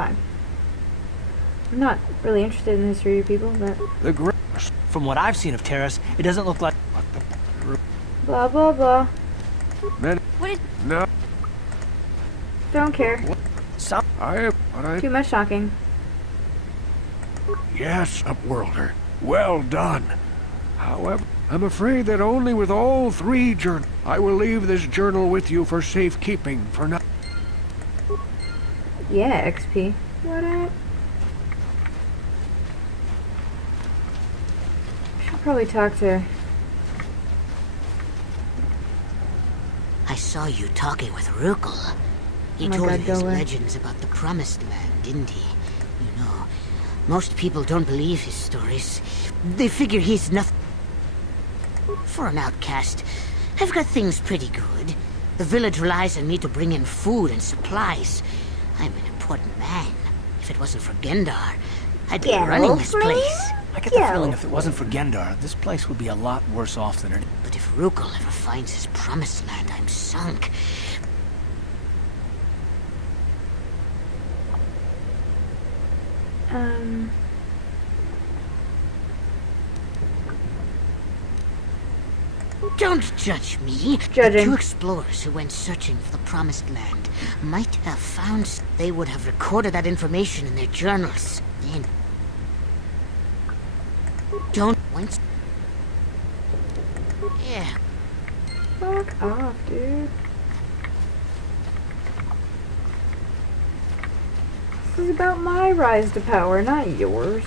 fine. I'm not really interested in the history of people, but... From what I've seen of Terrace, it doesn't look like... Blah, blah, blah. What is... No. Don't care. Some... Too much talking. Yes, Upworlder. Well done. However, I'm afraid that only with all 3 journals... I will leave this journal with you for safekeeping for now. Yeah, XP. What up? Should probably talk to... I saw you talking with Rukel. He told you his legends about the Promised Land, didn't he? You know, most people don't believe his stories. They figure he's nothing. For an outcast, I've got things pretty good. The village relies on me to bring in food and supplies. I'm an important man. If it wasn't for Gendar, I'd be running this place. I get the feeling if it wasn't for Gendar, this place would be a lot worse off than it... But if Rukel ever finds his Promised Land, I'm sunk. Don't judge me. Judging. The 2 explorers who went searching for the Promised Land might have found... They would have recorded that information in their journals. Then... Don't... Once... Yeah. Fuck off, dude. This is about my rise to power, not yours.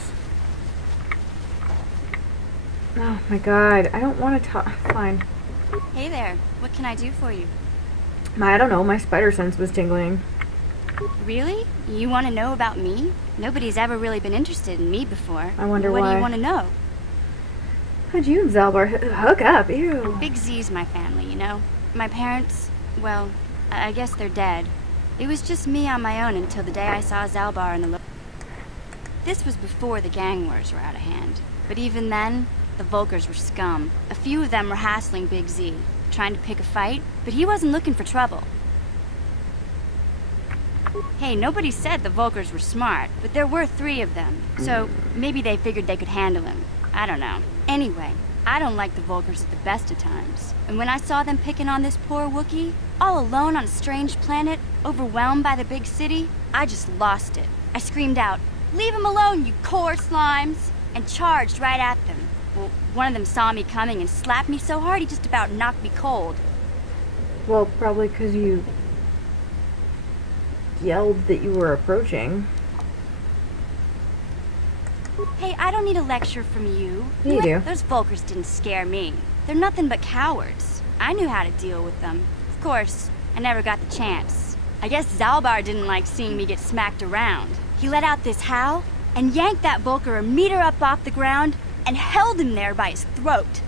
Oh my god, I don't want to talk. Fine. Hey there, what can I do for you? I don't know, my spider sense was tingling. Really? You want to know about me? Nobody's ever really been interested in me before. I wonder why. What do you want to know? How'd you and Zalbar hook up? Ew. Big Z's my family, you know? My parents, well, I guess they're dead. It was just me on my own until the day I saw Zalbar in the... This was before the gang wars were out of hand. But even then, the Volkers were scum. A few of them were hassling Big Z, trying to pick a fight, but he wasn't looking for trouble. Hey, nobody said the Volkers were smart, but there were 3 of them, so maybe they figured they could handle him. I don't know. Anyway, I don't like the Volkers at the best of times. And when I saw them picking on this poor Wookiee, all alone on a strange planet, overwhelmed by the big city, I just lost it. I screamed out, "Leave him alone, you core slimes!" and charged right at them. Well, one of them saw me coming and slapped me so hard he just about knocked me cold. Well, probably because you yelled that you were approaching. Hey, I don't need a lecture from you. You do. Those Volkers didn't scare me. They're nothing but cowards. I knew how to deal with them. Of course, I never got the chance. I guess Zalbar didn't like seeing me get smacked around. He let out this howl and yanked that Volker a meter up off the ground and held him there by his throat.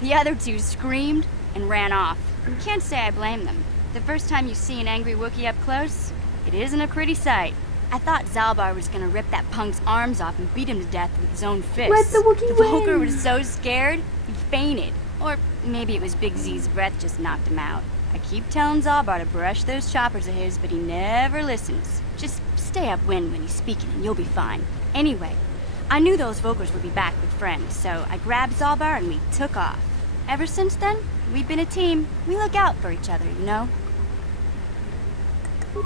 The other 2 screamed and ran off. Can't say I blame them. The first time you see an angry Wookiee up close, it isn't a pretty sight. I thought Zalbar was gonna rip that punk's arms off and beat him to death with his own fists. Let the Wookiee The Volker win. was so scared, he fainted. Or maybe it was Big Z's breath just knocked him out. I keep telling Zalbar to brush those choppers of his, but he never listens. Just stay upwind when he's speaking and you'll be fine. Anyway, I knew those Volkers would be back with friends, so I grabbed Zalbar and we took off. Ever since then, we've been a team. We look out for each other, you know?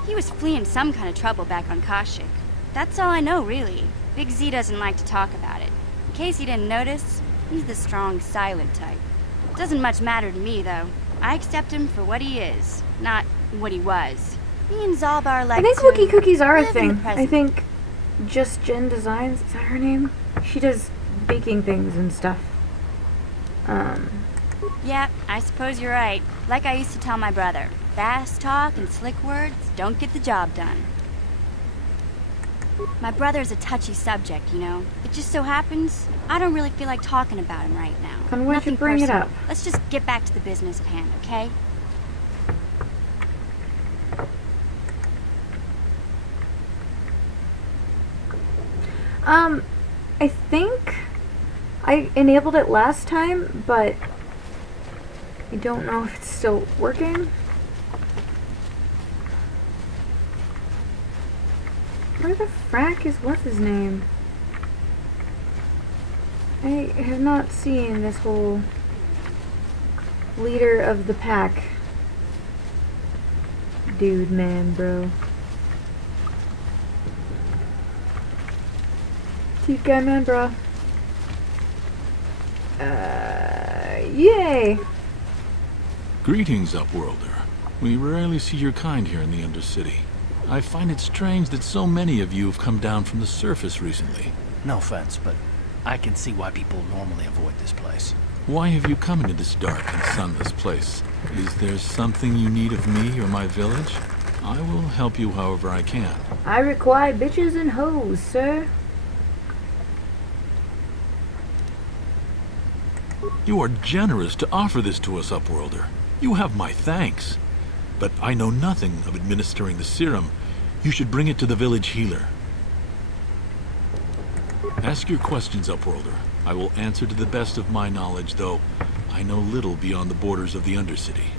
He was fleeing some kind of trouble back on Kashyyyk. That's all I know, really. Big Z doesn't like to talk about it. In case you didn't notice, he's the strong, silent type. Doesn't much matter to me, though. I accept him for what he is, not what he was. Me and Zalbar like I think to Wookiee cookies are a live in the thing. I present. think Just Jen Designs, is that her name? She does baking things and stuff. Yeah, I suppose you're right. Like I used to tell my brother, fast talk and slick words don't get the job done. My brother's a touchy subject, you know. It just so happens I don't really feel like talking about him right now. Then why'd you Nothing bring it personal. up? Let's just get back to the business at hand, okay? I think I enabled it last time, but I don't know if it's still working. Where the frack is what's his name? I have not seen this whole leader of the pack dude, man, bro. Teeth guy, man, bro. Yay! Greetings, Upworlder. We rarely see your kind here in the Undercity. I find it strange that so many of you have come down from the surface recently. No offense, but I can see why people normally avoid this place. Why have you come into this dark and sunless place? Is there something you need of me or my village? I will help you however I can. I require bitches and hoes, sir. You are generous to offer this to us, Upworlder. You have my thanks. But I know nothing of administering the serum. You should bring it to the village healer. Ask your questions, Upworlder. I will answer to the best of my knowledge, though I know little beyond the borders of the Undercity.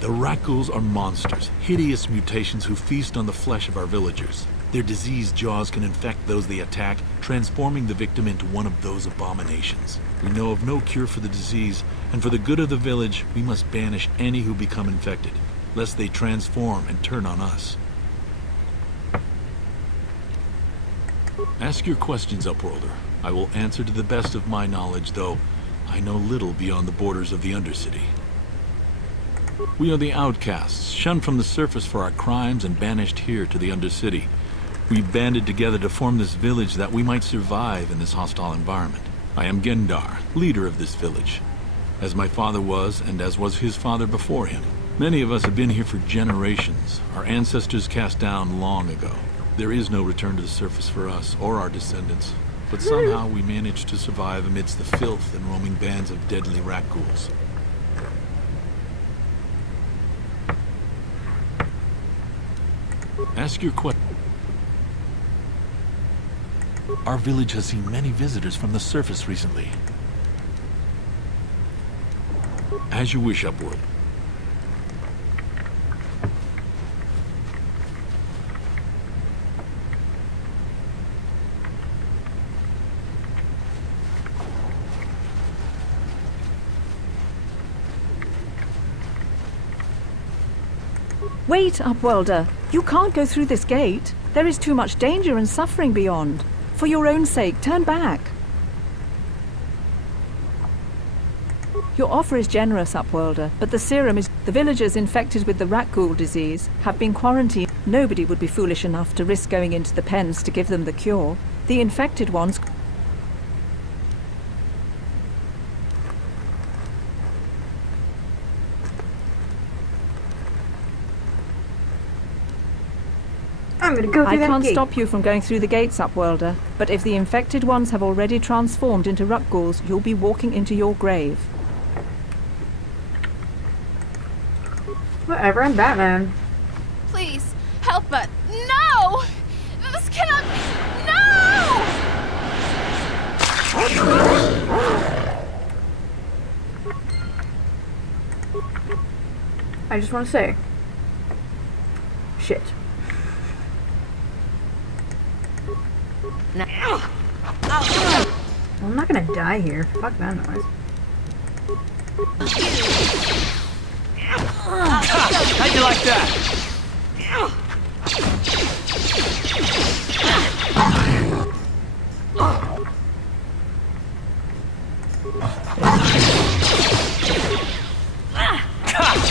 The Rakghouls are monsters, hideous mutations who feast on the flesh of our villagers. Their diseased jaws can infect those they attack, transforming the victim into one of those abominations. We know of no cure for the disease, and for the good of the village, we must banish any who become infected, lest they transform and turn on us. Ask your questions, Upworlder. I will answer to the best of my knowledge, though I know little beyond the borders of the Undercity. We are the outcasts, shunned from the surface for our crimes and banished here to the Undercity. We've banded together to form this village that we might survive in this hostile environment. I am Gendar, leader of this village, as my father was and as was his father before him. Many of us have been here for generations, our ancestors cast down long ago. There is no return to the surface for us or our descendants, but somehow we managed to survive amidst the filth and roaming bands of deadly Rakghouls. Ask your question. Our village has seen many visitors from the surface recently. As you wish, Upworld. Wait, Upworlder. You can't go through this gate. There is too much danger and suffering beyond. For your own sake, turn back. Your offer is generous, Upworlder, but the serum is... The villagers infected with the Rakghoul disease have been quarantined. Nobody would be foolish enough to risk going into the pens to give them the cure. The infected ones... I'm gonna go through I that can't gate. stop you from going through the gates, Upworlder, but if the infected ones have already transformed into Rakghouls, you'll be walking into your grave. Whatever, I'm Batman. Please, help us. No! This cannot be. No! I just want to say. Shit. Well, I'm not gonna die here. Fuck that noise. How'd you like that?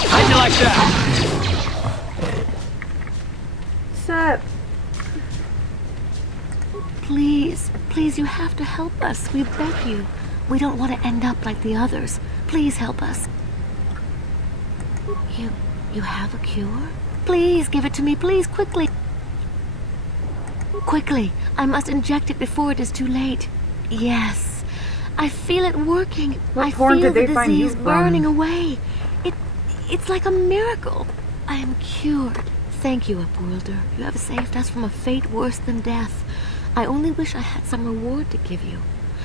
How'd you like that? What's up? Please, please, you have to help us. We beg you. We don't want to end up like the others. Please help us. You have a cure? Please give it to me, please, quickly. Quickly, I must inject it before it is too late. Yes, I feel it working. What I porn feel did the they find you disease from? burning away. It's like a miracle. I am cured. Thank you, Upworlder. You have saved us from a fate worse than death. I only wish I had some reward to give you.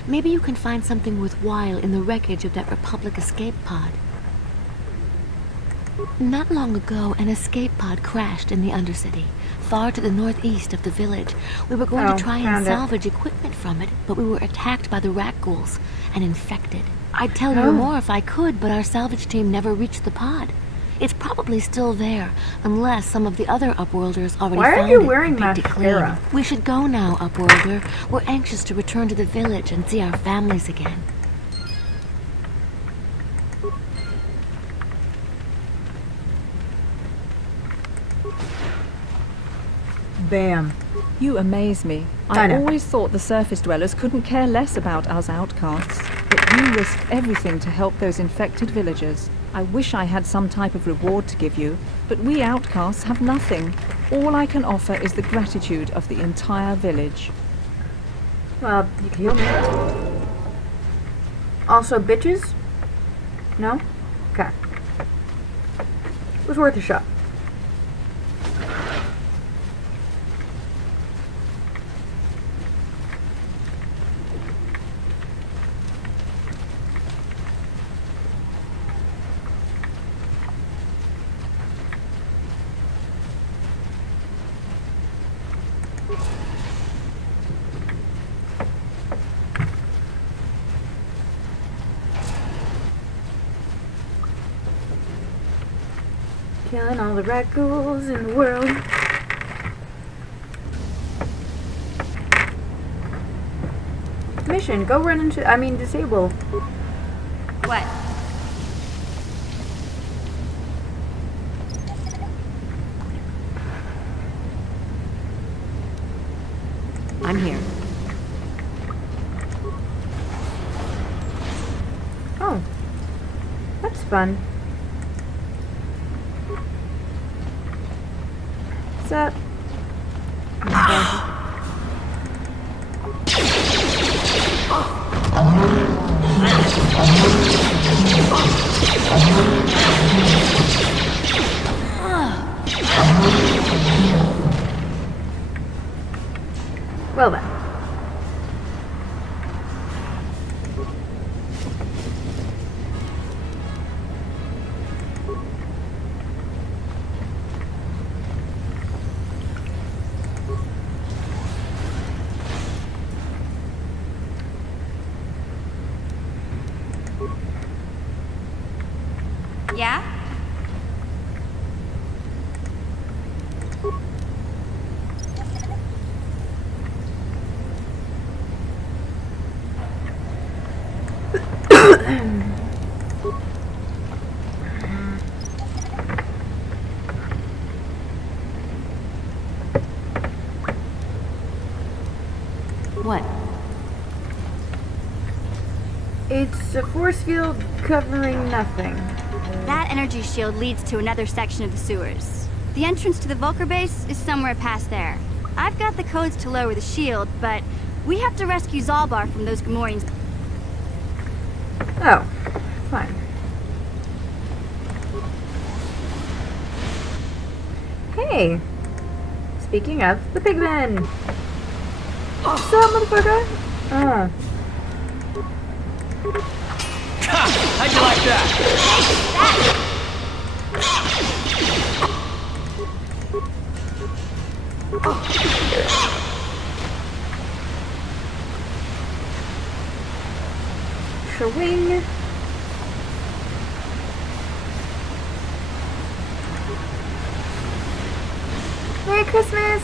Maybe you can find something worthwhile in the wreckage of that Republic escape pod. Not long ago, an escape pod crashed in the Undercity, far to the northeast of the village. We were going to try and salvage equipment from it, but we were attacked by the rat ghouls and infected. I'd tell you more if I could, but our salvage team never reached the pod. It's probably still there, unless some of the other Upworlders already found it. Why are you wearing mascara? We should go now, Upworlder. We're anxious to return to the village and see our families again. Bam. You amaze me. I always thought the surface dwellers couldn't care less about us outcasts, but you risked everything to help those infected villagers. I wish I had some type of reward to give you, but we outcasts have nothing. All I can offer is the gratitude of the entire village. Well, you can heal me. Also, bitches? No? Okay. It was worth a shot. Killing all the rat ghouls in the world. Mission, go run into, disable. What? I'm here. Oh. That's fun. What's up? Well then. Yeah? What? It's a force field covering nothing. That energy shield leads to another section of the sewers. The entrance to the Vulcar base is somewhere past there. I've got the codes to lower the shield, but we have to rescue Zalbar from those Gamorreans. Oh, fine. Hey! Speaking of, the pigmen! What's up, motherfucker? How'd you like that? Swing. Merry Christmas!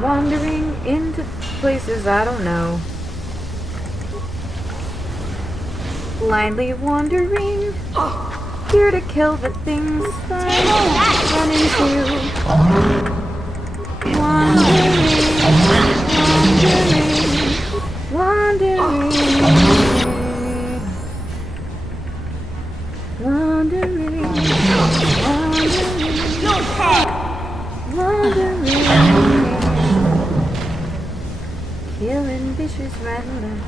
Wandering into places I don't know. Blindly wandering, here to kill the things I run into. Killing vicious right and left.